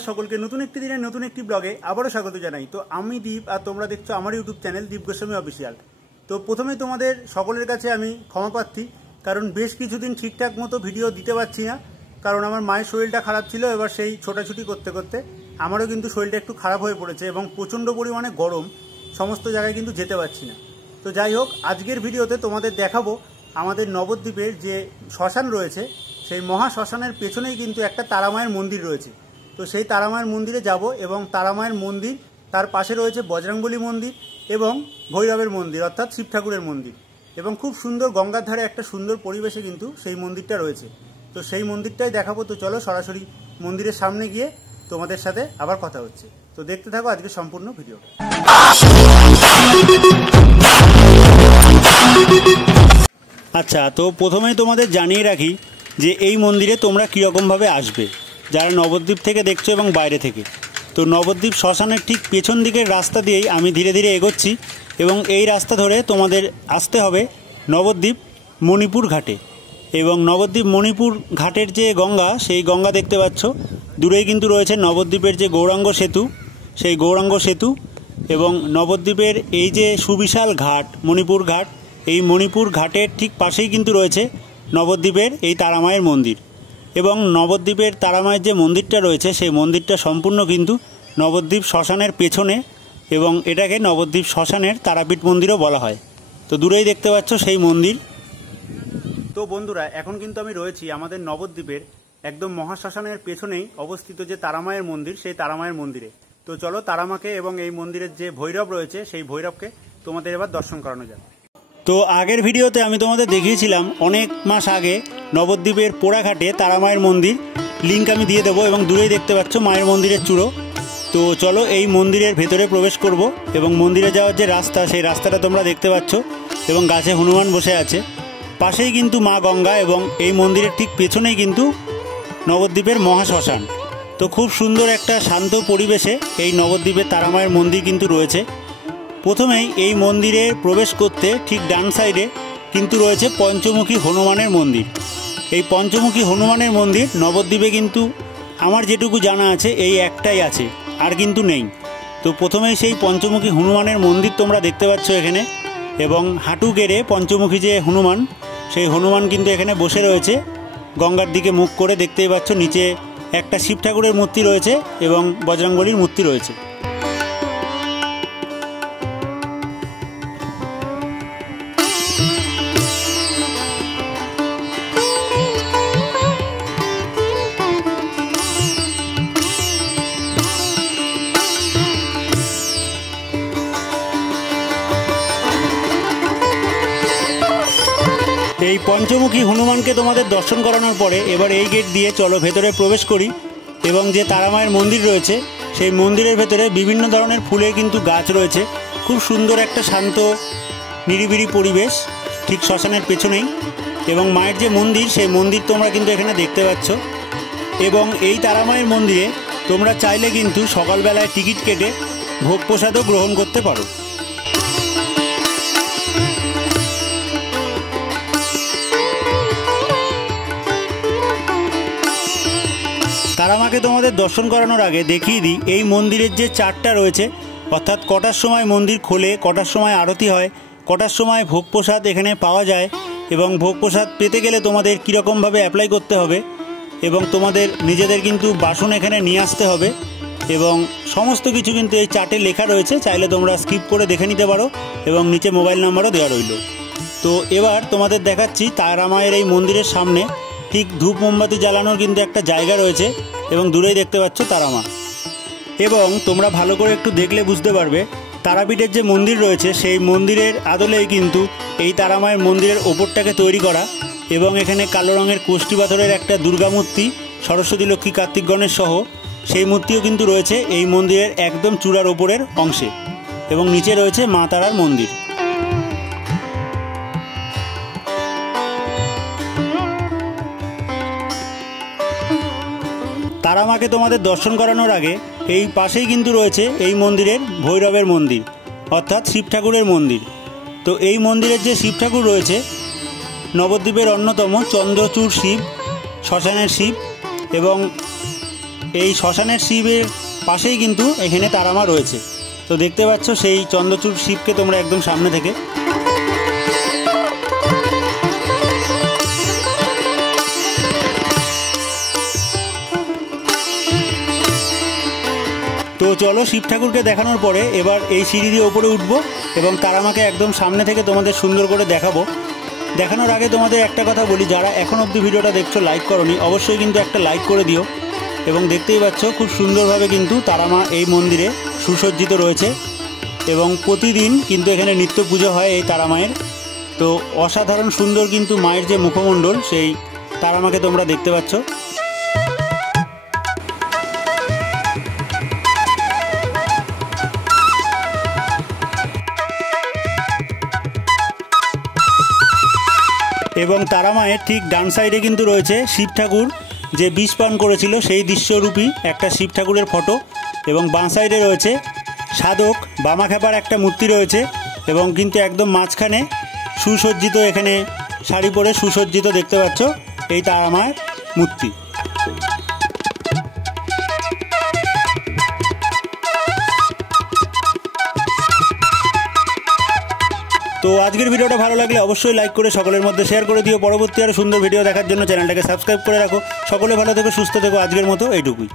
নমস্কার সকলকে নতুন একটি দিনে নতুন একটি ব্লগে আবারও স্বাগত জানাই। তো আমি দীপ আর তোমরা দেখছো আমার ইউটিউব চ্যানেল দীপ গোস্বামী অফিসিয়াল। তো প্রথমে তোমাদের সকলের কাছে আমি ক্ষমা প্রার্থী, কারণ বেশ কিছুদিন ঠিকঠাক মতো ভিডিও দিতে পারছি না, কারণ আমার মায়ের শরীরটা খারাপ ছিল। এবার সেই ছোটাছুটি করতে করতে আমারও কিন্তু শরীরটা একটু খারাপ হয়ে পড়েছে এবং প্রচণ্ড পরিমাণে গরম, সমস্ত জায়গায় কিন্তু যেতে পারছি না। তো যাই হোক, আজকের ভিডিওতে তোমাদের দেখাবো আমাদের নবদ্বীপের যে শ্মশান রয়েছে, সেই মহা শ্মশানের পেছনেই কিন্তু একটা তারামায়ের মন্দির রয়েছে। তো সেই তারামায়ের মন্দিরে যাব এবং তারামায়ের মন্দির তার পাশে রয়েছে বজরংবলী মন্দির এবং ভৈরবের মন্দির অর্থাৎ শিব ঠাকুরের মন্দির, এবং খুব সুন্দর গঙ্গার ধারে একটা সুন্দর পরিবেশে কিন্তু সেই মন্দিরটা রয়েছে। তো সেই মন্দিরটাই দেখাবো। তো চলো সরাসরি মন্দিরের সামনে গিয়ে তোমাদের সাথে আবার কথা হচ্ছে। তো দেখতে থাকো আজকে সম্পূর্ণ ভিডিও। আচ্ছা, তো প্রথমেই তোমাদের জানিয়ে রাখি যে এই মন্দিরে তোমরা কীরকমভাবে আসবে, যারা নবদ্বীপ থেকে দেখছো এবং বাইরে থেকে। তো নবদ্বীপ শ্মশানের ঠিক পেছন দিকের রাস্তা দিয়েই আমি ধীরে ধীরে এগোচ্ছি এবং এই রাস্তা ধরে তোমাদের আসতে হবে নবদ্বীপ মণিপুর ঘাটে। এবং নবদ্বীপ মণিপুর ঘাটের যে গঙ্গা, সেই গঙ্গা দেখতে পাচ্ছ। দূরেই কিন্তু রয়েছে নবদ্বীপের যে গৌরাঙ্গ সেতু, সেই গৌরাঙ্গ সেতু, এবং নবদ্বীপের এই যে সুবিশাল ঘাট মণিপুর ঘাট, এই মণিপুর ঘাটের ঠিক পাশেই কিন্তু রয়েছে নবদ্বীপের এই তারামায়ের মন্দির। এবং নবদ্বীপের তারামায়ের যে মন্দিরটা রয়েছে, সেই মন্দিরটা সম্পূর্ণ কিন্তু নবদ্বীপ শ্মশানের পেছনে, এবং এটাকে নবদ্বীপ শ্মশানের তারাপীঠ মন্দিরও বলা হয়। তো দূরেই দেখতে পাচ্ছ সেই মন্দির। তো বন্ধুরা, এখন কিন্তু আমি রয়েছি আমাদের নবদ্বীপের একদম মহাশ্মশানের পেছনেই অবস্থিত যে তারামায়ের মন্দির, সেই তারামায়ের মন্দিরে। তো চলো তারামাকে এবং এই মন্দিরের যে ভৈরব রয়েছে সেই ভৈরবকে তোমাদের এবার দর্শন করানো যাক। তো আগের ভিডিওতে আমি তোমাদের দেখিয়েছিলাম অনেক মাস আগে নবদ্বীপের পোড়াঘাটে তারামায়ের মন্দির, লিঙ্ক আমি দিয়ে দেবো, এবং দূরেই দেখতে পাচ্ছ মায়ের মন্দিরের চূড়ো। তো চলো এই মন্দিরের ভেতরে প্রবেশ করব, এবং মন্দিরে যাওয়ার যে রাস্তা, সেই রাস্তাটা তোমরা দেখতে পাচ্ছ, এবং গাছে হনুমান বসে আছে। পাশেই কিন্তু মা গঙ্গা, এবং এই মন্দিরের ঠিক পেছনেই কিন্তু নবদ্বীপের মহাশ্মশান। তো খুব সুন্দর একটা শান্ত পরিবেশে এই নবদ্বীপের তারামায়ের মন্দির কিন্তু রয়েছে। প্রথমেই এই মন্দিরে প্রবেশ করতে ঠিক ডান সাইডে কিন্তু রয়েছে পঞ্চমুখী হনুমানের মন্দির। এই পঞ্চমুখী হনুমানের মন্দির নবদ্বীপে কিন্তু আমার যেটুকু জানা আছে এই একটাই আছে, আর কিন্তু নেই। তো প্রথমেই সেই পঞ্চমুখী হনুমানের মন্দির তোমরা দেখতে পাচ্ছ এখানে, এবং হাঁটু গেড়ে পঞ্চমুখী যে হনুমান, সেই হনুমান কিন্তু এখানে বসে রয়েছে গঙ্গার দিকে মুখ করে। দেখতেই পাচ্ছ নিচে একটা শিব ঠাকুরের মূর্তি রয়েছে এবং বজরংবলীর মূর্তি রয়েছে। এই পঞ্চমুখী হনুমানকে তোমাদের দর্শন করানোর পরে এবার এই গেট দিয়ে চলো ভেতরে প্রবেশ করি, এবং যে তারামায়ের মন্দির রয়েছে সেই মন্দিরের ভেতরে বিভিন্ন ধরনের ফুলের কিন্তু গাছ রয়েছে। খুব সুন্দর একটা শান্ত নিরিবিলি পরিবেশ ঠিক শ্মশানের পেছনেই, এবং মায়ের যে মন্দির, সেই মন্দির তোমরা কিন্তু এখানে দেখতে পাচ্ছ। এবং এই তারামায়ের মন্দিরে তোমরা চাইলে কিন্তু সকালবেলায় টিকিট কেটে ভোগ প্রসাদও গ্রহণ করতে পারো। তারামাকে তোমাদের দর্শন করানোর আগে দেখিয়ে দিই এই মন্দিরের যে চারটা রয়েছে, অর্থাৎ কটার সময় মন্দির খোলে, কটার সময় আরতি হয়, কটার সময় ভোগ প্রসাদ এখানে পাওয়া যায়, এবং ভোগ প্রসাদ পেতে গেলে তোমাদের কীরকমভাবে অ্যাপ্লাই করতে হবে, এবং তোমাদের নিজেদের কিন্তু বাসন এখানে নিয়ে আসতে হবে, এবং সমস্ত কিছু কিন্তু এই চার্টে লেখা রয়েছে। চাইলে তোমরা স্কিপ করে দেখে নিতে পারো, এবং নিচে মোবাইল নাম্বারও দেওয়া রইল। তো এবার তোমাদের দেখাচ্ছি তারামায়ের এই মন্দিরের সামনে ঠিক ধূপ মোমবাতি জ্বালানোর কিন্তু একটা জায়গা রয়েছে, এবং দূরেই দেখতে পাচ্ছ তারামা। এবং তোমরা ভালো করে একটু দেখলে বুঝতে পারবে তারাপীঠের যে মন্দির রয়েছে, সেই মন্দিরের আদলেই কিন্তু এই তারামায়ের মন্দিরের ওপরটাকে তৈরি করা, এবং এখানে কালো রঙের কোষ্ঠী পাথরের একটা দুর্গা মূর্তি, সরস্বতী লক্ষ্মী কার্তিক গণেশ সহ সেই মূর্তিও কিন্তু রয়েছে এই মন্দিরের একদম চূড়ার ওপরের অংশে, এবং নিচে রয়েছে মা তারার মন্দির। তারামাকে তোমাদের দর্শন করানোর আগে এই পাশেই কিন্তু রয়েছে এই মন্দিরের ভৈরবের মন্দির, অর্থাৎ শিব ঠাকুরের মন্দির। তো এই মন্দিরের যে শিব ঠাকুর রয়েছে নবদ্বীপের অন্যতম চন্দ্রচূড় শিব, শ্মশানের শিব, এবং এই শ্মশানের শিবের পাশেই কিন্তু এখানে তারা মা রয়েছে। তো দেখতে পাচ্ছ সেই চন্দ্রচূড় শিবকে তোমরা একদম সামনে থেকে। তো চলো শিব ঠাকুরকে দেখানোর পরে এবার এই সিঁড়ি দিয়ে ওপরে উঠবো এবং তারা মাকে একদম সামনে থেকে তোমাদের সুন্দর করে দেখাবো। দেখানোর আগে তোমাদের একটা কথা বলি, যারা এখন অবধি ভিডিওটা দেখছো লাইক করোনি, অবশ্যই কিন্তু একটা লাইক করে দিও। এবং দেখতেই পাচ্ছ খুব সুন্দরভাবে কিন্তু তারা মা এই মন্দিরে সুসজ্জিত রয়েছে এবং প্রতিদিন কিন্তু এখানে নিত্য পুজো হয় এই তারা মায়ের। তো অসাধারণ সুন্দর কিন্তু মায়ের যে মুখমণ্ডল সেই তারা মাকে তোমরা দেখতে পাচ্ছ। এবং তারা মায়ের ঠিক ডান সাইডে কিন্তু রয়েছে শিব ঠাকুর যে বিষ পান করেছিল সেই দৃশ্যরূপী একটা শিব ঠাকুরের ফটো। এবং বাঁ সাইডে রয়েছে সাধক বামাখ্যাপার একটা মূর্তি রয়েছে এবং কিন্তু একদম মাঝখানে সুসজ্জিত, এখানে শাড়ি পরে সুসজ্জিত দেখতে পাচ্ছ এই তারা মায়ের মূর্তি। তো আজকের ভিডিওটা ভালো লাগলে অবশ্যই লাইক করে সকলের মধ্যে শেয়ার করে দিও। পরবর্তী আরও সুন্দর ভিডিও দেখার জন্য চ্যানেলটাকে সাবস্ক্রাইব করে রাখো। সকলে ভালো থেকো, সুস্থ থেকো। আজকের মতো এইটুকুই।